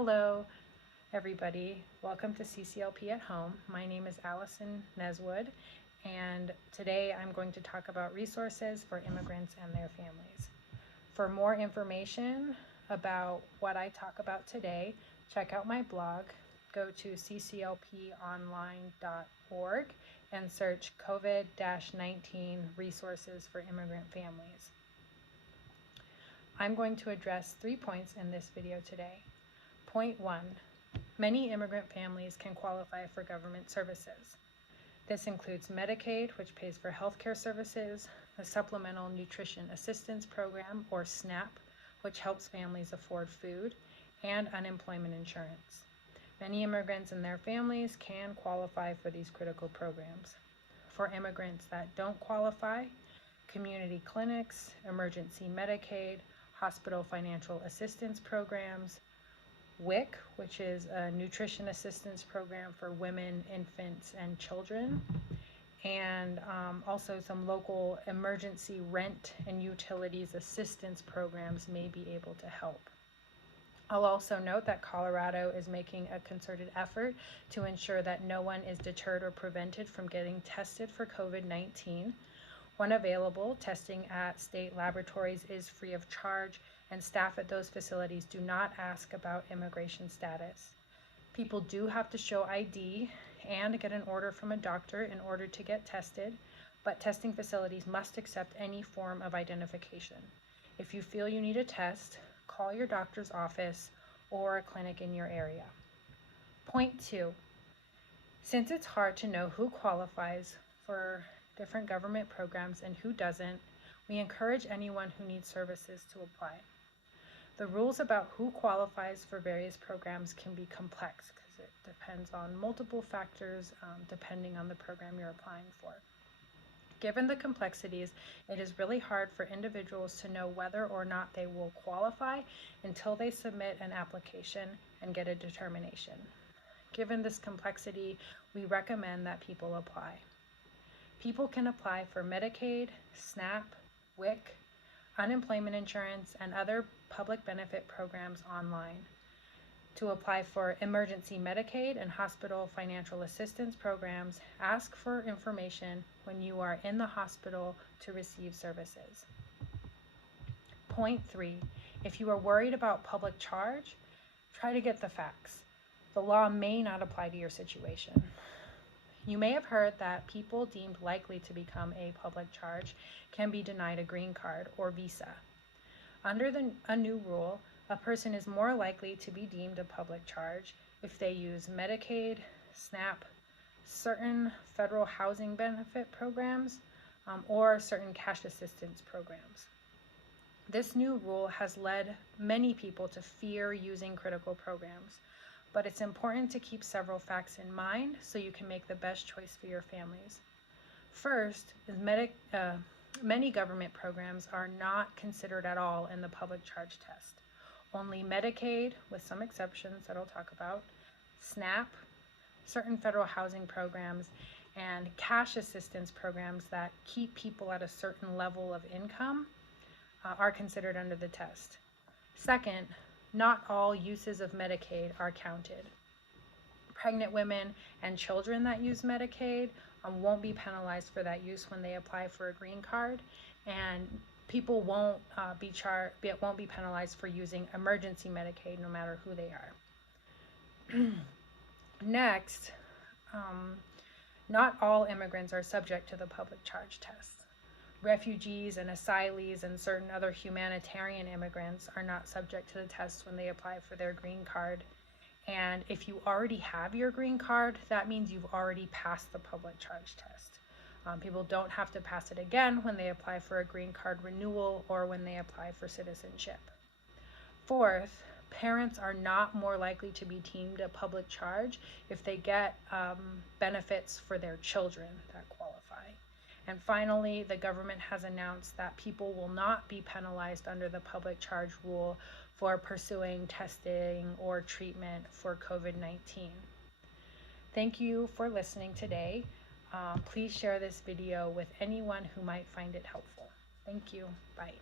Hello, everybody. Welcome to CCLP at Home. My name is Allison Neswood, and today I'm going to talk about resources for immigrants and their families. For more information about what I talk about today, check out my blog. Go to cclponline.org and search COVID-19 resources for immigrant families. I'm going to address 3 points in this video today. Point 1. Many immigrant families can qualify for government services. This includes Medicaid, which pays for healthcare services, the Supplemental Nutrition Assistance Program, or SNAP, which helps families afford food, and unemployment insurance. Many immigrants and their families can qualify for these critical programs. For immigrants that don't qualify, community clinics, emergency Medicaid, hospital financial assistance programs, WIC, which is a nutrition assistance program for women, infants, and children, and also some local emergency rent and utilities assistance programs may be able to help. I'll also note that Colorado is making a concerted effort to ensure that no one is deterred or prevented from getting tested for COVID-19. When available, testing at state laboratories is free of charge, and staff at those facilities do not ask about immigration status. People do have to show ID and get an order from a doctor in order to get tested, but testing facilities must accept any form of identification. If you feel you need a test, call your doctor's office or a clinic in your area. Point 2. Since it's hard to know who qualifies for different government programs and who doesn't, we encourage anyone who needs services to apply. The rules about who qualifies for various programs can be complex because it depends on multiple factors depending on the program you're applying for. Given the complexities, it is really hard for individuals to know whether or not they will qualify until they submit an application and get a determination. Given this complexity, we recommend that people apply. People can apply for Medicaid, SNAP, WIC, unemployment insurance, and other public benefit programs online. To apply for emergency Medicaid and hospital financial assistance programs, ask for information when you are in the hospital to receive services. Point 3. If you are worried about public charge, try to get the facts. The law may not apply to your situation. You may have heard that people deemed likely to become a public charge can be denied a green card or visa. Under a new rule, a person is more likely to be deemed a public charge if they use Medicaid, SNAP, certain federal housing benefit programs, or certain cash assistance programs. This new rule has led many people to fear using critical programs, but it's important to keep several facts in mind so you can make the best choice for your families. First, many government programs are not considered at all in the public charge test. Only Medicaid, with some exceptions that I'll talk about, SNAP, certain federal housing programs, and cash assistance programs that keep people at a certain level of income are considered under the test. Second, not all uses of Medicaid are counted. Pregnant women and children that use Medicaid won't be penalized for that use when they apply for a green card, and people won't be penalized for using emergency Medicaid no matter who they are. Next, not all immigrants are subject to the public charge test. Refugees and asylees and certain other humanitarian immigrants are not subject to the test when they apply for their green card. And if you already have your green card, that means you've already passed the public charge test. People don't have to pass it again when they apply for a green card renewal or when they apply for citizenship. Fourth, parents are not more likely to be deemed a public charge if they get benefits for their children that qualify. And finally, the government has announced that people will not be penalized under the public charge rule for pursuing testing or treatment for COVID-19. Thank you for listening today. Please share this video with anyone who might find it helpful. Thank you. Bye.